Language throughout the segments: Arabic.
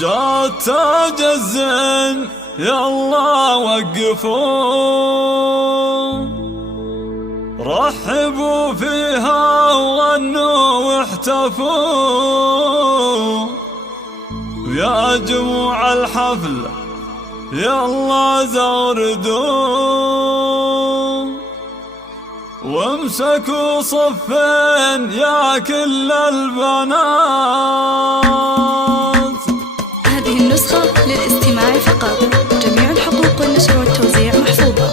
جات تاج الزين يلا وقفوا، رحبوا فيها وغنوا واحتفوا، يا جموع الحفل يلا زغردوا، وامسكوا صفين يا كل البنات. هذه النسخة للاستماع فقط، جميع الحقوق والنشر والتوزيع محفوظة.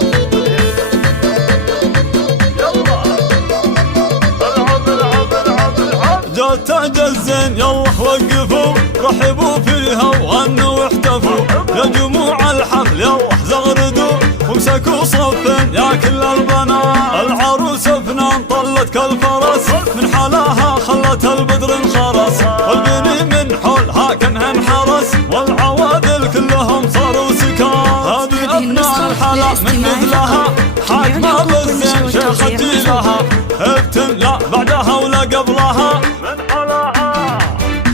جات تاج الزين يلا وقفوا، رحبوا فيها وغنوا واحتفوا، يا جموع الحفل يلا زغردوا، وامسكوا صفين يا كل البنات. العروس فنان طلت كالفرس، من حلاها خلت البدر انخرس، والبني من حولها كانها انحرس، والعوادل كلهم صاروا سكات. هذه أبناء الحلا من مثلها، حاكمة بالزين شيخة جيلها، ابتملا بعدها ولا قبلها،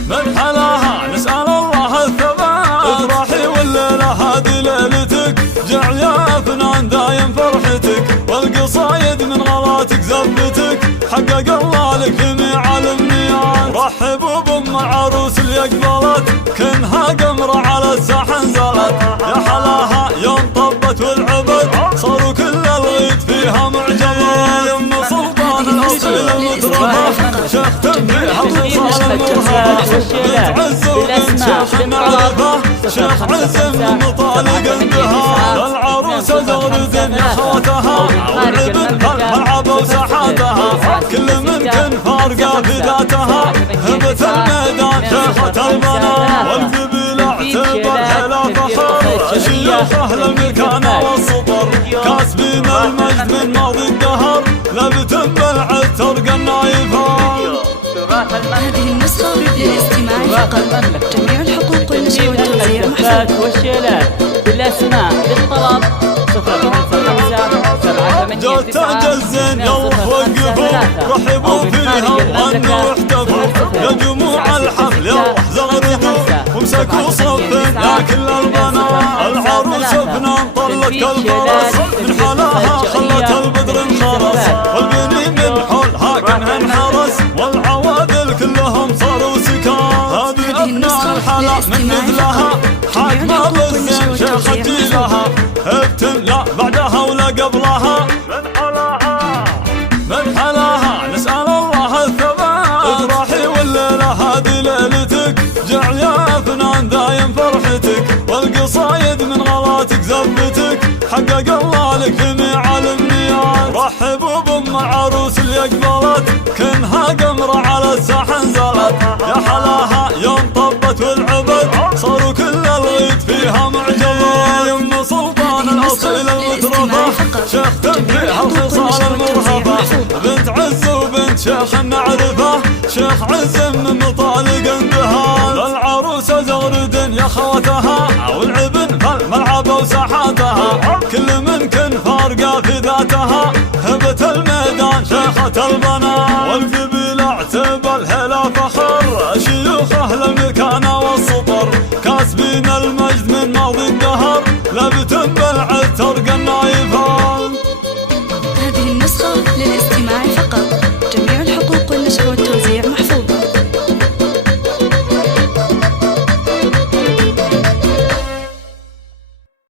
من حلاها نسأل الله الثبات. افرحي والليلة هذه ليلتك، جعل يا فنان دايم فرحتك، والقصايد من غلاتك زفتك، حقق الله لك جميع الامنيات. رحبوا بام العروس اللي اقبلت، كنها قمرة على الساحة نزلت، يا حلاها يوم طبت والعبد، صاروا كل الغيط فيها معجبات. يم سلطان الاصيل المترفة، شيخ تنبيه الخصال المرهفة، بنت عز وبنت شيخ معرفة، شيخ عز من مطالق اندها. العروسة زغرد يا خواتها، والعبد فالملعب وساحاتها، كل من كن فارقة في ذاتها، هبت الميدان شيخة البنات. والقبيلة اعتبر هلا فخر، شيوخ اهل المكانة والسطر، كاسبين المجد من ماضي الدهر، لبتم بالعتر النايفان. هذه النسخة للاستماع فقط، جميع الحقوق والنشر والتوزيع محفوظة. والشيلات بالاسماء بالطلب 055 جات تاج الزين يلا وقفوا، رحبوا فيها وغنوا واحتفوا، يا جموع الحفل يلا زغردوا، وامسكوا صفين يا كل البنات. العروس فنان طلت كالفرس، من حلاها خلت البدر انخرس، والبني من حولها كانها انحرس، والعوادل كلهم صاروا سكات. هذه أبناء الحلا من مثلها، حاكمة بالزين شيخة جيلها، ابتملا بعدها ولا قبلها، من حلاها نسأل الله الثبات. افرحي والليلة هذه ليلتك، جعل يا فنان دايم فرحتك، والقصايد من غلاتك زفتك، حقق الله لك جميع الامنيات. رحبوا بام العروس اللي اقبلت، كنها قمرة على الساحة نزلت، يا حلاها يوم طبت والعبد، صاروا كل الغيط فيها معجبات. يم سلطان الاصيل المترفة، شيخ تنبيه الخصال المرهفة، بنت عز وبنت شيخ نعرفه، شيخ عز من مطالق اندها. العروسة زغرد يا خواتها، والعبن فالملعب وساحاتها، كل من كن فارقة في ذاتها، هبت الميدان شيخة البنات. والقبيلة اعتبر هلا فخر، شيوخ اهل المكانة والسطر، كاسبين المجد من ماضي الدهر،